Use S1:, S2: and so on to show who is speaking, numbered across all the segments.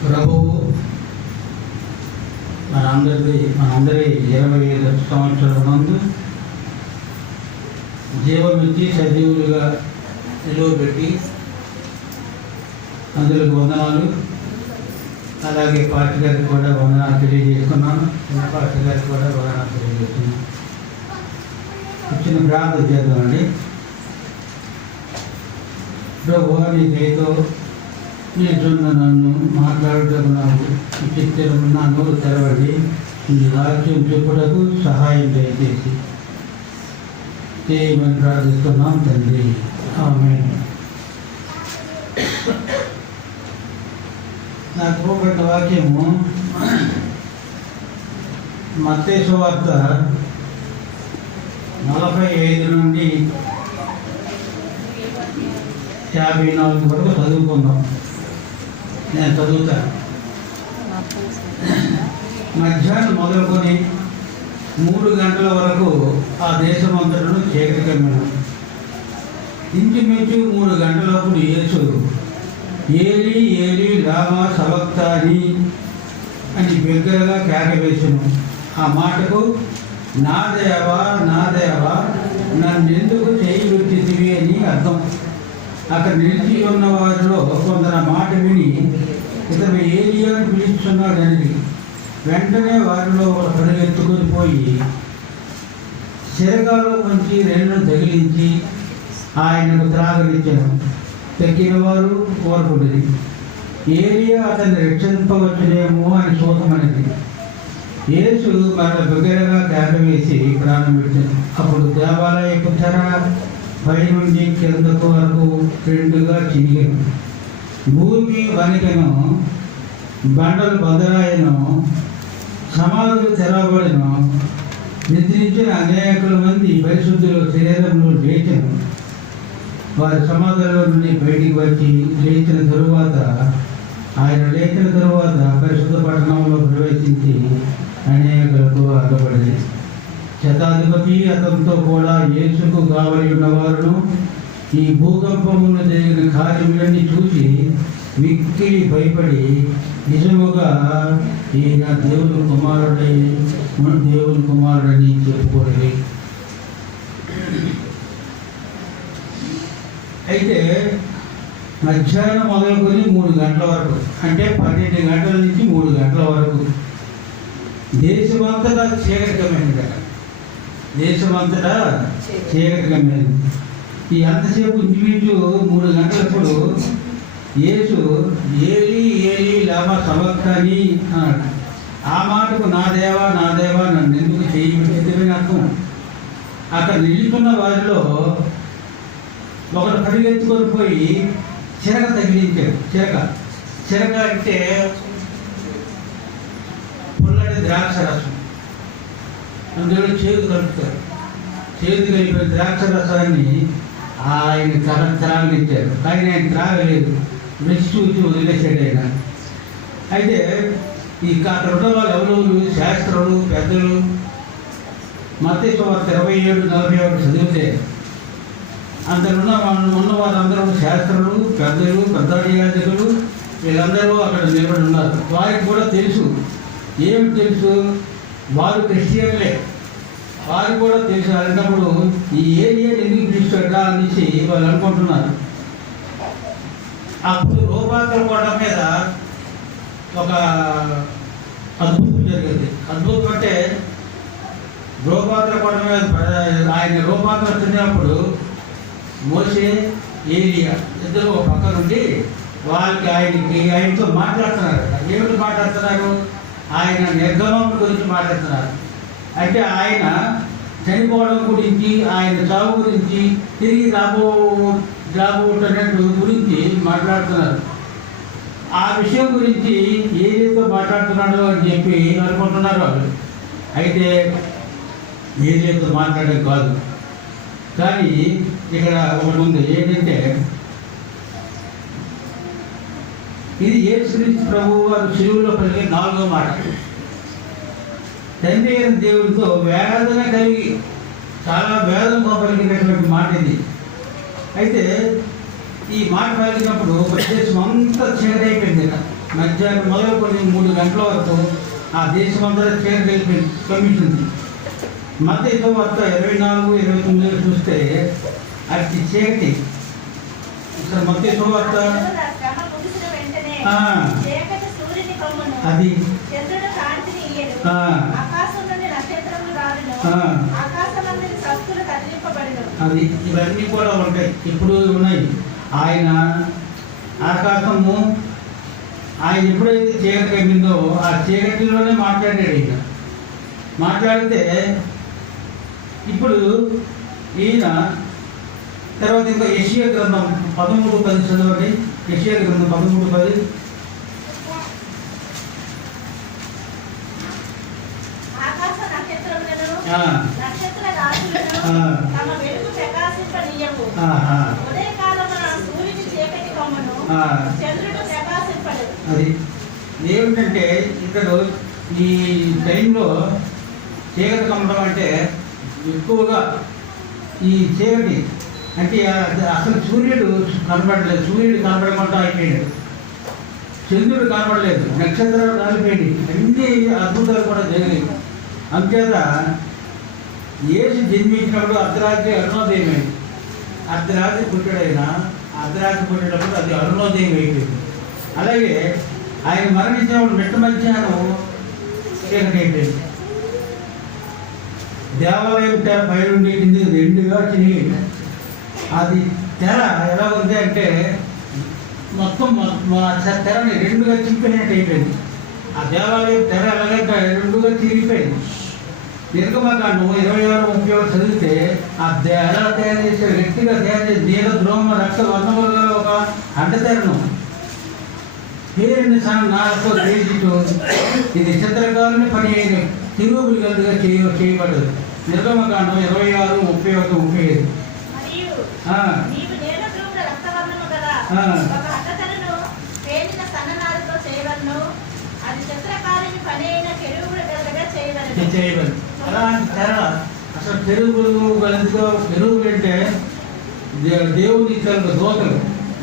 S1: ప్రభువు మనందరి మనందరి ఇరవై ఐదు సంవత్సరాల ముందు జీవమిచ్చి సజీవులుగా నిలువబెట్టి అందులకు వందనాలు. అలాగే పార్టీ గారికి కూడా వందనాలు తెలియజేసుకున్నాను చిన్న పార్టీ గారికి కూడా వందనాలు తెలియజేస్తున్నాను. ఇచ్చిన ప్రార్థన చేద్దామండి. ప్రభు నీ దయతో నీచున్న నన్ను మాట్లాడుటకు నాకు నా నోరు తెరవడి నీ రాజ్యం చెప్పుటకు సహాయం దయచేసి చేయమని ప్రార్థిస్తున్నాం తండ్రి ఆమె నాకు ఒక వాక్యము మత్స్య వార్త నలభై ఐదు నుండి యాభై నాలుగు వరకు చదువుకుందాం నేను చదువుతాను. మధ్యాహ్నం మొదలుకొని మూడు గంటల వరకు ఆ దేశమంతటను చీకటి కమ్మాను ఇంచుమించు మూడు గంటలప్పుడు యేసు ఏలి ఏలి రామ సవక్తాని అని బిగ్గరగా కేక వేసాను ఆ మాటకు నా దేవా నా దేవా నన్నెందుకు చేయి పెట్టిదివి అని అర్థం. అక్కడ నిలిచి ఉన్న వారిలో కొందరు మాట విని ఇతను ఏలియా పిలుస్తున్నాడని వెంటనే వారిలో ఒక పరిగెత్తుకొని పోయి శరగాలో మంచి రెండు తగిలించి ఆయనకు త్రాగనిచ్చాను తగ్గిన వారు కోరుకుంటుంది. ఏలియా అతన్ని రక్షింపవచ్చునేమో అని శోకమనేది యేసు మరల బిగ్గరగా కేక వేసి ప్రారంభించాడు అప్పుడు దేవాలయపు తెర పై నుండి కిందకు వరకు రెండుగా చిరిగాను భూమి వణికను బండలు బదరాయను సమాధులు తెరవబడిను నిద్రించిన అనేక మంది పరిశుద్ధులు శరీరంలో లేచను. వారి సమాధుల నుండి బయటికి వచ్చి లేచిన తరువాత ఆయన లేచిన తరువాత పరిశుద్ధ పట్టణంలో ప్రవేశించి అనేకులకు అడ్డపడింది శతాధిపతి అతనితో కూడా యేసుకు కావలి ఉన్నవారును ఈ భూకంపములు జరిగిన కార్యములన్నీ చూసి మిక్కిలి భయపడి నిజముగా ఈయన దేవుని కుమారుడై మన దేవుని కుమారుడని చెప్పుకోలేదు అయితే మధ్యాహ్నం మొదలుకొని మూడు గంటల వరకు అంటే పన్నెండు గంటల నుంచి మూడు గంటల వరకు దేశమంతటా చీకటి కదా దేశమంతటా చీకటి ఈ అంతసేపు ఇంచుమించు మూడు గంటలప్పుడు యేసు ఏలి ఏలి లామ సమర్థని అన్నాడు. ఆ మాటకు నా దేవా నా దేవా నన్ను ఎందుకు చేయబెట్టేది అర్థం అక్కడ నిలుచున్న వారిలో ఒకడు పరిగెత్తుకొని పోయి చిరక తగిలించాడు. చిరక. చిరక అంటే పుల్లటి ద్రాక్ష రసం అందులో చేదు కలుపుతారు. చేదు కలిపిన ద్రాక్ష రసాన్ని ఆయన తర త్రాగనిచ్చారు. కానీ ఆయన త్రాగలేదు. మెచ్చి చూసి వదిలేసాడు ఆయన. అయితే ఈ అక్కడ ఉన్న వాళ్ళు ఎవరు? శాస్త్రులు పెద్దలు. మత ఇరవై ఏడు నలభై ఒకటి చదివితే అంతకున్న ఉన్న ఉన్న వారందరూ శాస్త్రులు పెద్దలు పెద్ద వీళ్ళందరూ అక్కడ నిలబడి ఉన్నారు. వారికి కూడా తెలుసు. ఏమి తెలుసు? వారు క్రిస్టియన్లే. వారు కూడా తెలుసు అలాంటప్పుడు ఈ ఏలియన్ ఎందుకు పిలుస్తాడా అనేసి వాళ్ళు అనుకుంటున్నారు. అప్పుడు రూపాంతర కోట మీద ఒక అద్భుతం జరిగింది. అద్భుతం అంటే రూపాంతర కోట మీద ఆయన రూపాంతరం చెందినప్పుడు మోసే ఏలియా ఇద్దరు ఒక పక్క నుండి వాళ్ళకి ఆయనకి ఆయనతో మాట్లాడుతున్నారు. ఏమిటి మాట్లాడుతున్నారు? ఆయన నిర్గమం గురించి మాట్లాడుతున్నారు. అంటే ఆయన చనిపోవడం గురించి ఆయన చావు గురించి తిరిగి రాబో రాబోతున్నట్టు గురించి మాట్లాడుతున్నారు. ఆ విషయం గురించి ఏదైతే మాట్లాడుతున్నాడో అని చెప్పి అనుకుంటున్నారు వాళ్ళు. అయితే ఏదైతే మాట్లాడేది కాదు. కానీ ఇక్కడ ఒకటి ఉంది ఏంటంటే ఇది యేసుక్రీస్తు ప్రభు వారు శిలువులో పలికే నాలుగో మాట. తండ్రి అయిన దేవుడితో వేదన కలిగి చాలా వేదంతో పలికినటువంటి మాట ఇది. అయితే ఈ మాట పలికినప్పుడు ప్రదేశం అంతా చీకటి అయిపోయింది మధ్యాహ్నం మొదలుకొని మూడు గంటల వరకు ఆ దేశం దేశమంతా చేరగలిపి కమిషన్ మత వార్త ఇరవై నాలుగు ఇరవై తొమ్మిది చూస్తే అది చీకటి. ఇక్కడ మత వార్త
S2: శ్రమ ముగిసిన వెంటనే
S1: ఆ.
S2: చీకటి సూర్యుని కమ్మును
S1: అది. అది ఇవన్నీ కూడా ఉంటాయి. ఇప్పుడు ఉన్నాయి. ఆయన ఆకాశము ఆయన ఎప్పుడైతే చీకటి కమ్మిందో ఆ చీకటిలోనే మాట్లాడాడు ఈయన. మాట్లాడితే ఇప్పుడు ఈయన తర్వాత ఇంకా యషియా గ్రంథం పదమూడు పది చదవండి. యషియా గ్రంథం పదమూడు పది అది ఏమిటంటే ఇక్కడ ఈ టైంలో చీకటి కమ్మడం అంటే ఎక్కువగా ఈ చీకటి అంటే అసలు సూర్యుడు కనపడలేదు సూర్యుడు కనపడకుండా అయిపోయాడు. చంద్రుడు కనపడలేదు నక్షత్రాలు కాలిపోయింది అన్ని అద్భుతాలు కూడా జరిగాయి. అంతేత ఏసు జన్మించినప్పుడు అర్ధరాత్రి అరుణోదయం అయింది. అర్ధరాత్రి పుట్టాడైనా అర్ధరాత్రి పుట్టేటప్పుడు అది అరుణోదయం అయిపోయింది. అలాగే ఆయన మరణించినప్పుడు మిట్ట మధ్యాహ్నం చీకటి అయిపోయింది దేవాలయం తెర పైనుండి కిందికి రెండుగా చినిగి అది తెర ఎలా ఉంది అంటే మొత్తం మా తెరని రెండుగా చింపినట్టు అయిపోయింది. ఆ దేవాలయం తెర ఎలాగంటే రెండుగా చీరిపోయింది నిర్గమకాండం ఇరవై ఆరు ముప్పై ఆరు చదివితే ఆ దే- ఎలా తయారు చేసే వ్యక్తిగా తయారు చేసి నీల ద్రోమ రక్త వర్ణములు ఒక అండతెరను పేరుని నాకు పేజీతో ఇది చిత్రకారుని పని అయిన తిరుగుబులు గంటగా చేయ చేయబడదు నిర్గమకాండం ఇరవై ఆరు ముప్పై ఒకటి ముప్పై ఐదు చేయబడదు అలాంటి తెర అసలు తెరుగులు గలంతో తెరుగులు అంటే దే- దేవుని తన దోతలు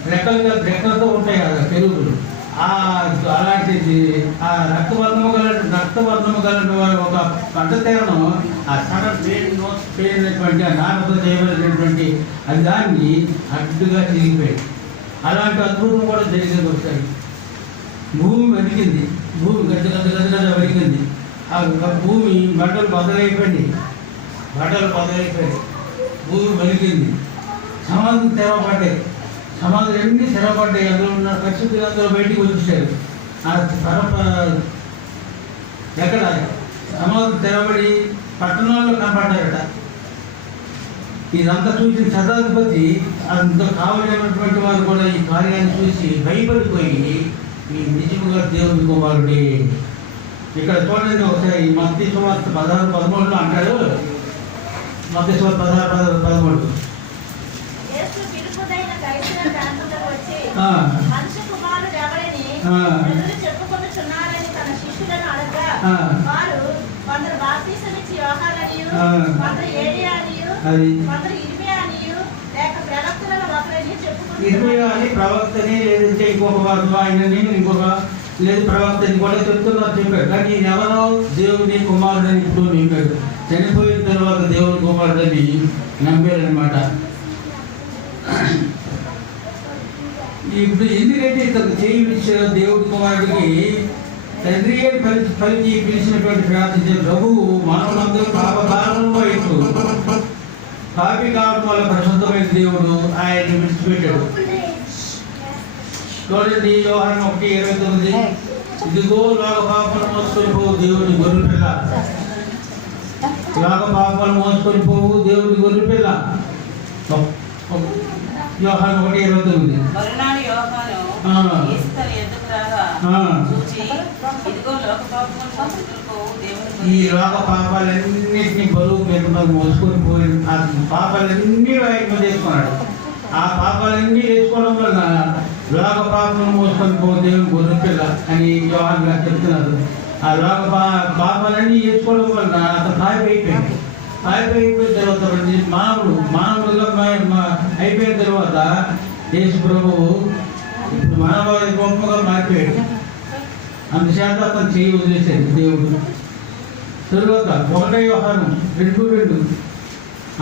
S1: రెక్కలుగా రెక్కలతో ఉంటాయి కదా తెరుగులు ఆ అలాంటిది ఆ రక్తవర్ణము గల రక్తవర్ణము గల ఒక పంట తెరను ఆ సర పేరు పేరినటువంటి ఆ నాగతో చేయబడినటువంటి అది దాన్ని అడ్డుగా తిరిగిపోయాడు. అలాంటి అద్భుతం కూడా జరిగింది ఒకసారి. భూమి వెతికింది భూమి గద్ద గద్ద గడ్డ గడ్డ వణికింది ఆ భూమి బట్టలు బదలైపోయింది బట్టలు బదలైపోయాయి భూమి వెలిగింది. సమాధి తెరవబడ్డాయి. సమాధులు ఎన్ని తెరవబడ్డాయి? అందులో ఉన్న పరిస్థితులు అందులో బయటికి వచ్చేసారు. ఆ పరప ఎక్కడ? సమాధులు తెరబడి పట్టణాల్లో కనపడ్డారట ఇదంతా చూసిన శతాధిపతి అంత కావలసినటువంటి వారు కూడా ఈ కార్యాన్ని చూసి భయపడిపోయి ఈ నిజముగా దేవుని కుమారుడే. ఇక్కడ చూడండి ఒకసారి మత్తి సువార్త పదహారు పదమూడులో అంటాడు మత్తి సువార్త పదహారు పదహారు పదమూడు.
S2: తన శిష్యులను అడగా.
S1: ఆ.
S2: వారు కొందరు
S1: అది. ఇరవై అని ప్రవక్తని లేదంటే ఇంకొక ఆయనని ఇంకొక లేదు ప్రవక్తని కూడా చెప్తున్నారు చెప్పారు. కానీ ఈయన ఎవరో దేవుని కుమారుడని ఇప్పుడు నింపాడు చనిపోయిన తర్వాత దేవుని కుమారుడని నమ్మారనమాట ఇప్పుడు ఎందుకంటే ఇతను చేయి విడిచారు దేవుడి కుమారుడికి తండ్రి అని పలిచి పలిచి పిలిచినటువంటి ప్రార్థించే ప్రభువు మానవులందరూ పాప భారంలో ఇస్తూ పాపి కావడం వల్ల ప్రశుద్ధమైన దేవుడు ఆయన్ని విడిచిపెట్టాడు చూడండి యోహాన్ ఒకటి ఇరవై తొమ్మిది ఇదిగో లోక పాపలు మోసుకొని పోవు దేవుని గొర్రె పిల్ల లోక పాపాలు మోసుకొని పోవు దేవుని గొర్రె పిల్ల యోహాన్ ఒకటి ఇరవై తొమ్మిది ఈ. లోక పాపాలన్నింటినీ బరువు మీద మోసుకొని పోయి ఆ పాపాలన్నీ మీద వేసుకున్నాడు ఆ పాపాలన్నీ వేసుకోవడం వల్ల లోక పాపం మోసుకొని పో దేవుని గొర్రె పిల్ల అని యోహాన్ గారు చెప్తున్నారు. ఆ లోక పా పాపాలన్నీ వేసుకోవడం వల్ల అతను పాపి అయిపోయింది పాపి అయిపోయిన తర్వాత మానవుడు మానవుడుగా మా- మా- అయిపోయిన తర్వాత యేసు ప్రభువు మానవాళి గొప్పగా మారిపోయాడు అందుచేత అతను చేయి వదిలేశాడు దేవుడు. తరువాత ఒకటే వ్యవహారం రెండు రెండు.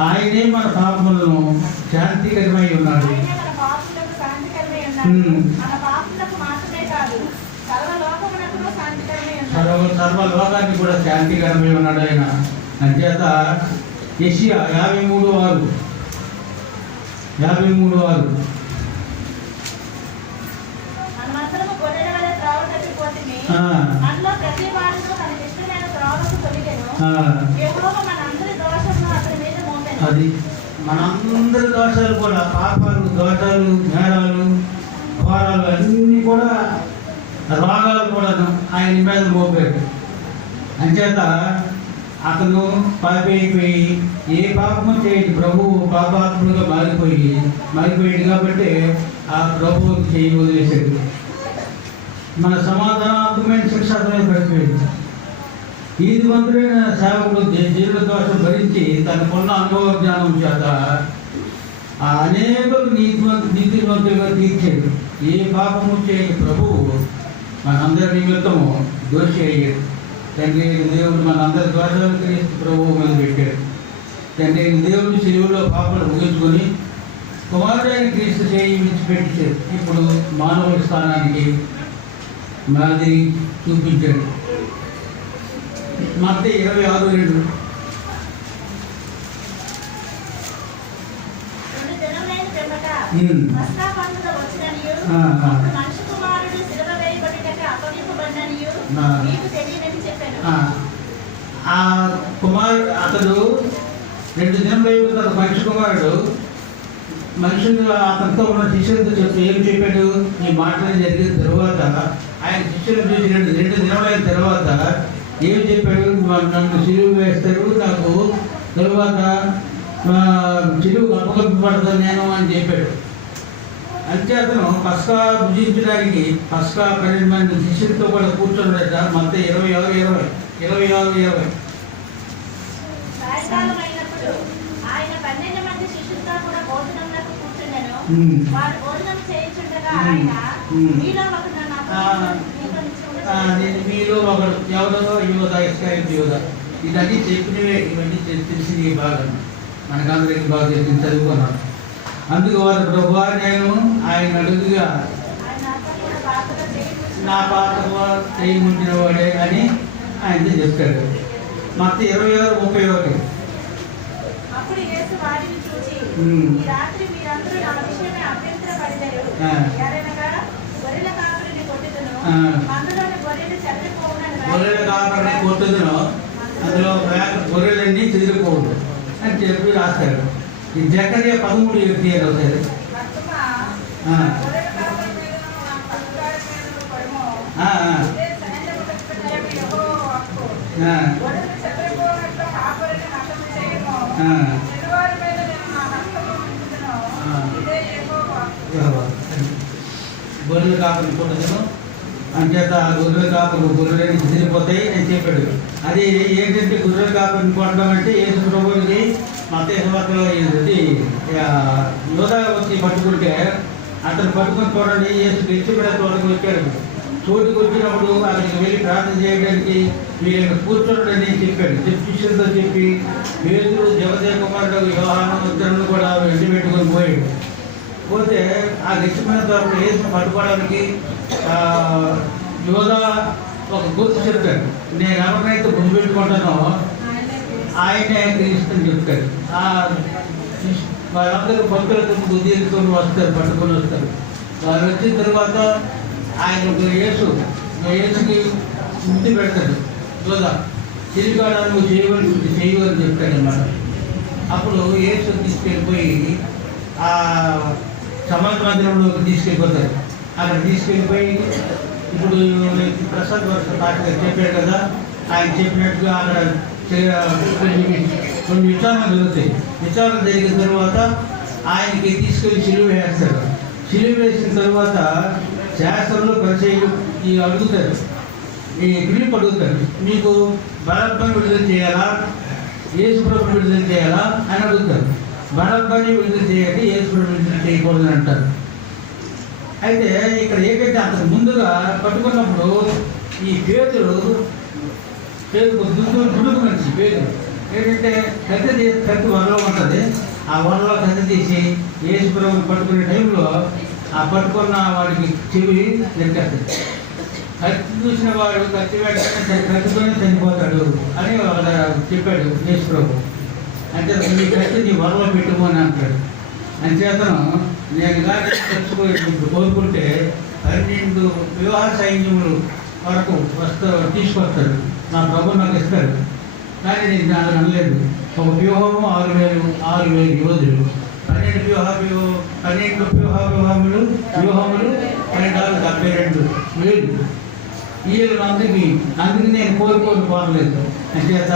S1: ఆయనే మన పాపములను శాంతికరమై ఉన్నాడు.
S2: ఆయనే మన పాపులకు శాంతికరమై ఉన్నాడు.
S1: ఉమ్.
S2: మన పాపులకు మాత్రమే కాదు సర్వలోకమునకును శాంతికరమై ఉన్నాడు.
S1: సర్వ సర్వ లోకానికి కూడా శాంతికరమై ఉన్నాడు ఆయన. అంచేత యెషయా యాభై మూడు ఆరు యాభై మూడు ఆరు
S2: మనమందరము గొర్రెల వలె త్రోవ తప్పిపోతిమి.
S1: ఆ.
S2: మనలో ప్రతి వాడును తనకి ఇష్టమైన త్రోవకు తొలిగెను.
S1: ఆ,
S2: యెహోవా మనందరి దోషమును అతని మీద మోపెను.
S1: అది మనందరి దోషాలు కూడా పాపాలు దోషాలు నేరాలు ఘోరాలు అన్నీ కూడా రోగాలు కూడా ఆయన మీద మోపాడు అంచేత అతను పాపి అయిపోయి ఏ పాపము చేయడు ప్రభువు పాపాత్ముడుగా మారిపోయి మారిపోయాడు కాబట్టి ఆ ప్రభువు చేయి వదిలేశాడు మన సమాధానాత్మకమైన శిక్ష అతనే పడిపోయింది ఇది మంత్రులైన సేవకుడు జీ- జీవిత దోషం భరించి తనకున్న అనుభవ జ్ఞానం చేత ఆ అనేక నీతివంత నీతివంతులుగా తీర్చాడు. ఏ పాపము చేయని ప్రభువు మనందరి నిమిత్తము దోషి అయ్యాడు. తండ్రి దేవుడు మనందరి దోషాలు క్రీస్తు ప్రభువు మీద పెట్టాడు. తండ్రి దేవుడు శిలువులో పాపలు ముగించుకొని కుమారుడైన క్రీస్తు చేయి విడిచిపెట్టాడు ఇప్పుడు మానవుల స్థానానికి మాదిరి చూపించాడు. మధ్య ఇరవై ఆరు రెండు. ఆ,
S2: కుమారుడు
S1: కుమారుడు అతడు రెండు అయిపోయిన తర్వాత మనిషి కుమారుడు. మనుషులు అతనితో ఉన్న శిష్యులతో చెప్పి ఏం చెప్పాడు? ఈ మాటలు జరిగిన తర్వాత ఆయన శిష్యులు చూసి రెండు రెండు దినములైన తర్వాత ఏం చెప్పాడు "మా- నన్ను సిలువు వేస్తారు నాకు తరువాత ఆ, సిలువు అప్పగొప్పబడతాను నేను అని చెప్పాడు అంతే అతను పస్కా భుజించడానికి పస్కా పన్నెండు మంది శిష్యులతో కూడా కూర్చున్నాడట మొత్తం ఇరవై ఆరు ఇరవై ఇరవై ఆరు ఇరవై.
S2: వారు భోజనం చేయించుండగా. ఆయన. మీలో ఒకడు మీతో
S1: నేను మీలో ఒకడు ఎవరో యువత ఇస్రాయల్ యువత ఇదన్నీ చెప్పినవే ఇవన్నీ తె- తెలిసినవి బాగా మనకందరికి బాగా తెలిసి చదువుకున్నాం అందుకు వారు ప్రభు నేను ఆయన అడుగుగా
S2: ఆయన
S1: నా పాత్ర చేయించిన వాడే అని ఆయనతో చెప్తాడు మొత్తం ఇరవై ఆరు ముప్పై ఒకటి.
S2: రాత్రి మీరందరూ నా విషయమే అభ్యంతరపడినారు. గొర్రెల కాపురిని కొట్టుదును గొర్రెలు చెదిరిపోవునని రాసి
S1: అందులో గొర్రెలన్నీ చెదిరిపోవు అని చెప్పి రాస్తాడు ఈ జకర్య పదమూడు ఎనిమిది అని అవుతుంది
S2: భక్తుమా,
S1: ఆ.
S2: గొర్రెల
S1: అంచేత ఆ గొర్రెల కాపరు తిరిగిపోతాయి అని చెప్పాడు. అది ఏంటంటే గొర్రెల కాపుని కొట్టడం అంటే యేసు ప్రభువుకి మత ఇది యోధా వచ్చి పట్టుకుంటే అతను పట్టుకుని చూడండి యేసు కూడా తోటకు వచ్చాడు. చోటుకు వచ్చినప్పుడు అతనికి వెళ్ళి ప్రార్థన చేయడానికి వీళ్ళని కూర్చోడని చెప్పాడు. చెప్పి శిష్యులతో చెప్పి పేదలు జగదేవ కుమారుడు వ్యవహారం ఇద్దరు కూడా వెళ్ళి పెట్టుకొని పోయాడు పోతే ఆ గెలిచిపోయిన తోట యేసు పట్టుకోవడానికి యోధా ఒక గుర్తు చెప్తాడు నేను ఎవరినైతే గుర్తు పెట్టుకుంటానో ఆయనే క్రీస్తుని చెప్తాడు ఆ వాళ్ళందరూ భక్తులతో బుద్ధితో వస్తారు పట్టుకొని వస్తారు. వారు వచ్చిన తర్వాత ఆయన యేసు యేసుకి ముద్దు పెడతాడు. యోధా తిరిగాడ నువ్వు చేయవలసింది చేయవని చెప్తాడు అన్నమాట. అప్పుడు యేసు తీసుకెళ్ళిపోయి ఆ సమాజ మందిరంలోకి తీసుకెళ్ళిపోతారు అక్కడ తీసుకెళ్ళిపోయి ఇప్పుడు ప్రసాద్ వర్ష తాత చెప్పాడు కదా ఆయన చెప్పినట్టుగా అక్కడ చే- కొన్ని కొన్ని విచారణ జరుగుతాయి విచారణ జరిగిన తర్వాత ఆయనకి తీసుకెళ్ళి సిలువ వేస్తారు సిలువ వేసిన తర్వాత శాస్త్రంలో పరిచయం ఈ అడుగుతారు ఈ పిలుపు అడుగుతారు మీకు బలత్వం విడుదల చేయాలా యేసుప్రభు విడుదల చేయాలా అని అడుగుతారు బలత్వాన్ని విడుదల చేయాలి యేసుప్రభు విడుదల చేయకూడదని అంటారు అయితే ఇక్కడ ఏంటంటే అంతకు ముందుగా పట్టుకున్నప్పుడు ఈ పేదలు పేరు దుడ్డు దుడుకు మనిషి పేరు ఏంటంటే పెద్ద చేసి పెద్ద వనలో ఉంటుంది. ఆ వనలో పెద్ద తీసి ఏసుప్రభుని పట్టుకునే టైంలో ఆ పట్టుకున్న వాడికి చెవి నెట్టేస్తుంది కత్తి చూసిన వాడు కత్తి వెంటనే కత్తితోనే చనిపోతాడు అని వాళ్ళ చెప్పాడు యేసుప్రభు అంటే ఈ కత్తి నీ వరలో అంటాడు. అని చేతను నేను కానీ తెచ్చుకోయి కోరుకుంటే పన్నెండు వివాహ సైన్యములు వరకు వస్తా తీసుకొస్తాడు నా ప్రభు నాకు ఇస్తాడు కానీ నేను నాకు అనలేదు. ఒక వ్యూహము ఆరు వేలు ఆరు వేలు యోధులు పన్నెండు వ్యూహ వ్యూహ పన్నెండు వ్యూహ వ్యూహములు వ్యూహములు పన్నెండు ఆరు డెబ్బై రెండు వేలు. వీళ్ళు అందరికీ అందుకు నేను కోరుకోని పోలేదు అంచేత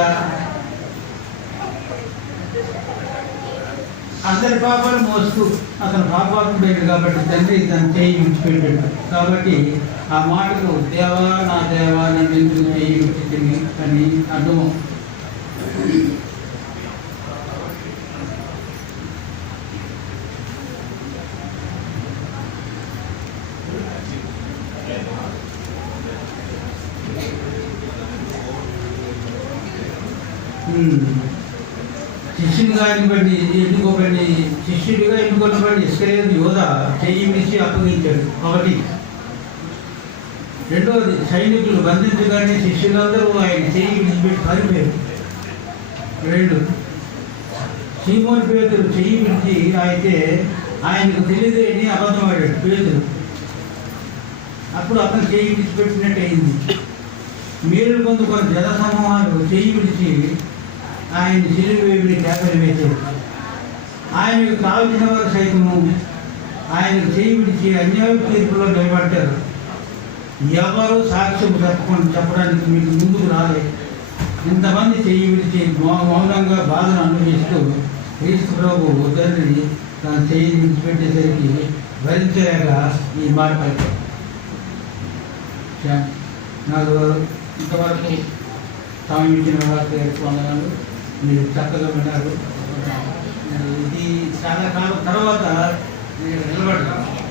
S1: అందరి పాపాలు మోస్తూ అతను పాపాత్ముడైంది కాబట్టి తండ్రి తను చేయి విడిచిపెట్టాడు. కాబట్టి ఆ మాటకు దేవా నా దేవా నన్ను ఎందుకు చేయి విడిచితిని అని అర్థం శిష్యునిగా ఎన్నుకొని ఎన్నుకోబడి శిష్యుడిగా ఎన్నుకున్నబడి ఇస్కరేదు యోధ చెయ్యి విడిచి అప్పగించాడు ఒకటి రెండవది సైనికులు బంధించగానే శిష్యులందరూ ఆయన చెయ్యి విడిచిపెట్టి పారిపోయారు. రెండు సీమోన్ పేదలు చెయ్యి విడిచి అయితే ఆయనకు తెలియదు అని అబద్ధం ఆడాడు అప్పుడు అతను చెయ్యి విడిచిపెట్టినట్టు అయింది. మీరు పొందుకొని జన సమూహాలు చెయ్యి విడిచి ఆయన సిలువేవిని కేకలు వేశారు ఆయనకు కావలసిన వారు సైతము ఆయనకు చేయి విడిచి అన్యాయ తీర్పులో నిలబడ్డారు. ఎవరు సాక్ష్యం చెప్పకుండా చెప్పడానికి మీకు ముందుకు రాలేదు ఇంతమంది చేయి విడిచి మౌనంగా బాధను అనుభవిస్తూ క్రీస్తు ప్రభు తండ్రి తన చేయి విడిచిపెట్టేసరికి భరించలేక ఈ మాట చా- నాకు ఇంతవరకు సమయం ఇచ్చిన వాళ్ళకి వందనాలు మీరు చక్కగా విన్నారు. ఇది చాలా కాలం తర్వాత నేను నిలబడ్డాను